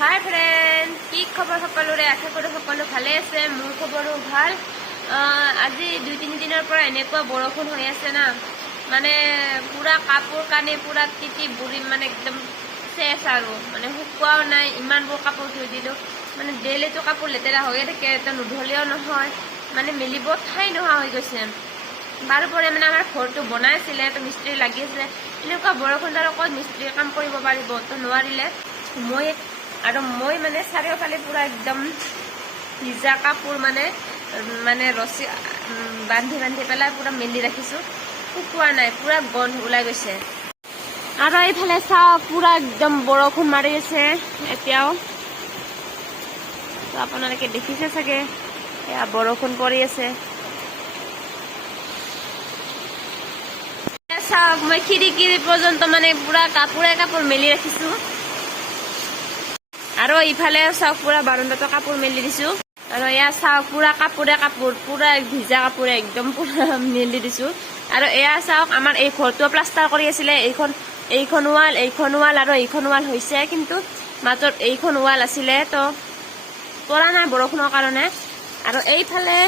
হাই friend, কি খবৰ সকলোৰে? আশা কৰোঁ সকলো ভালে আছে। মোৰ খবৰো ভাল। আজি 2-3 দিনৰ পৰা এনেকুৱা বৰষুণ হৈ আছে না, মানে পুৰা কাপোৰ কানি পুৰা তিতি বুঢ়ী, মানে একদম চেচ আৰু মানে শুকুৱাও নাই। ইমানবোৰ কাপোৰ ধুই দিলোঁ, মানে ডেইলিতো কাপোৰ লেতেৰা হৈয়ে থাকে, তো নুধুলেও নহয়, মানে মেলিব ঠাই নোহোৱা হৈ গৈছে। তাৰোপৰি মানে আমাৰ ঘৰটো বনাইছিলে, তো মিস্ত্ৰী লাগি আছে। এনেকুৱা বৰষুণ আৰু ক'ত মিস্ত্ৰীয়ে কাম কৰিব পাৰিব, তো নোৱাৰিলে। মই মানে চাৰিওফালে পুৰা একদম ভিজা কাপোৰ মানে ৰছী বান্ধি পেলাই পুৰা মেলি ৰাখিছোঁ, শুকোৱা নাই, পুৰা গন্ধ ওলাই গৈছে। আৰু এইফালে চাওক, পুৰা একদম বৰষুণ মাৰি আছে এতিয়াও। তো আপোনালোকে দেখিছে চাগে, এয়া বৰষুণ পৰি আছে। চাওক, মই খিৰিকী পৰ্যন্ত মানে পুৰা কাপোৰ মেলি ৰাখিছোঁ। আৰু ইফালে চাওক, পুৰা বাৰান্দাতো কাপোৰ মেলি দিছোঁ। আৰু এয়া চাওক, পুৰা কাপোৰ পুৰা ভিজা কাপোৰে একদম পুৰা মেলি দিছোঁ। আৰু এয়া চাওক, আমাৰ এই ঘৰটো প্লাষ্টাৰ কৰি আছিলে। এইখন ৱাল আৰু এইখন ৱাল হৈছে, কিন্তু মাজত এইখন ৱাল আছিলে, তো পৰা নাই বৰষুণৰ কাৰণে। আৰু এইফালে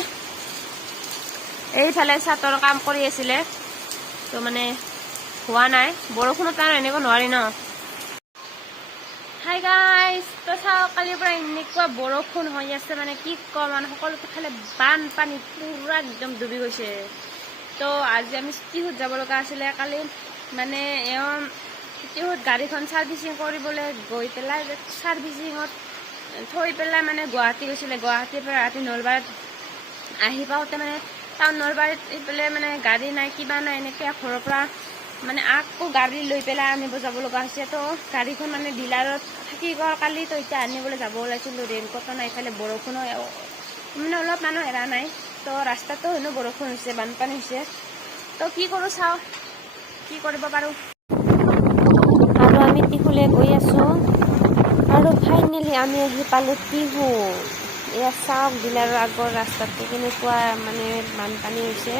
ছাতৰ কাম কৰি আছিলে, তো মানে হোৱা নাই বৰষুণত, আৰু এনেকুৱা নোৱাৰি ন। হাই গাইজ, তো চাওক, কালিৰ পৰা এনেকুৱা বৰষুণ হৈ আছে, মানে কি ক'ম, মানে সকলোফালে বানপানী পুৰা একদম ডুবি গৈছে। তো আজি আমি চিটিহোত যাব লগা আছিলে। কালি মানে চিটিহোত গাড়ীখন ছাৰ্ভিচিং কৰিবলৈ গৈ পেলাই, ছাৰ্ভিচিঙত থৈ পেলাই মানে গুৱাহাটী গৈছিলে। গুৱাহাটীৰ পৰা ৰাতি নলবাৰীত আহি পাওঁতে মানে টাউন নলবাৰীত এইফালে মানে গাড়ী নাই, কিবা নাই, এনেকৈ ঘৰৰ পৰা মানে আকৌ গাড়ী লৈ পেলাই আনিব যাব লগা হৈছে। তো গাড়ীখন মানে ডিলাৰত থাকি গ'ল কালি, তো এতিয়া আনিবলৈ যাব ওলাইছিলোঁ। ৰেইনকোটো নাই, ইফালে বৰষুণো মানে অলপ মানুহ এৰা নাই। তো ৰাস্তাতো হেনো বৰষুণ হৈছে, বানপানী হৈছে। তো কি কৰোঁ চাওঁ, কি কৰিব পাৰোঁ। আৰু আমি টিহুলৈ গৈ আছোঁ, আৰু ফাইনেলি আমি আহি পালোঁ টিহু। এয়া চাওক, ডিলাৰৰ আগৰ ৰাস্তাটো কেনেকুৱা মানে বানপানী হৈছে।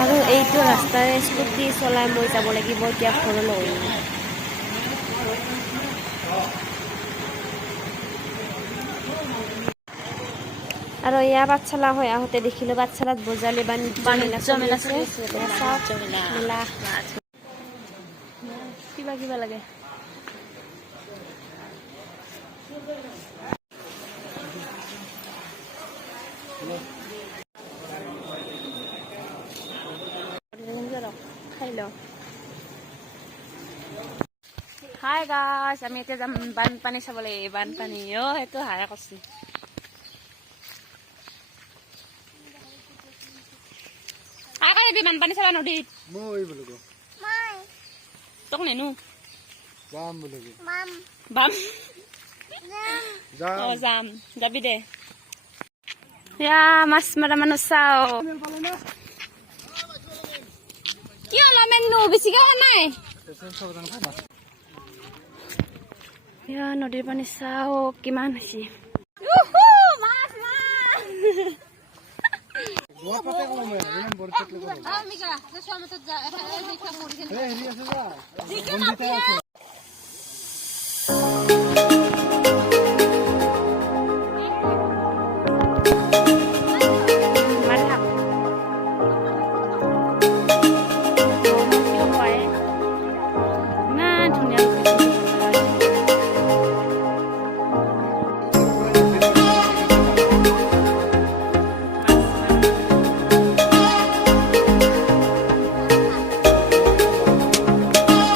আৰু এইটো ৰাস্তাৰে স্কুটি চলাই মই যাব লাগিব এতিয়া ঘৰলৈ। আৰু এয়া পাঠশালা হৈ আহোঁতে দেখিলোঁ পাঠশালাত বজালি বাণিজ্য মেলা চলি আছে। মেলা কিবা লাগে। খাই লওঁ। হাই গাইছ, আমি এতিয়া যাম বানপানী চাবলৈ। বানপানী সেইটো হাই কৈছে। বানপানী চাবা নদীত তোক নেনো যাম, যাবি দে। এয়া মাছ মৰা মানুহ চাও, কি হ'ল মেনু বেছিকে হোৱা নাই। এয়া নদীৰ পানী চাও কিমান হৈছে।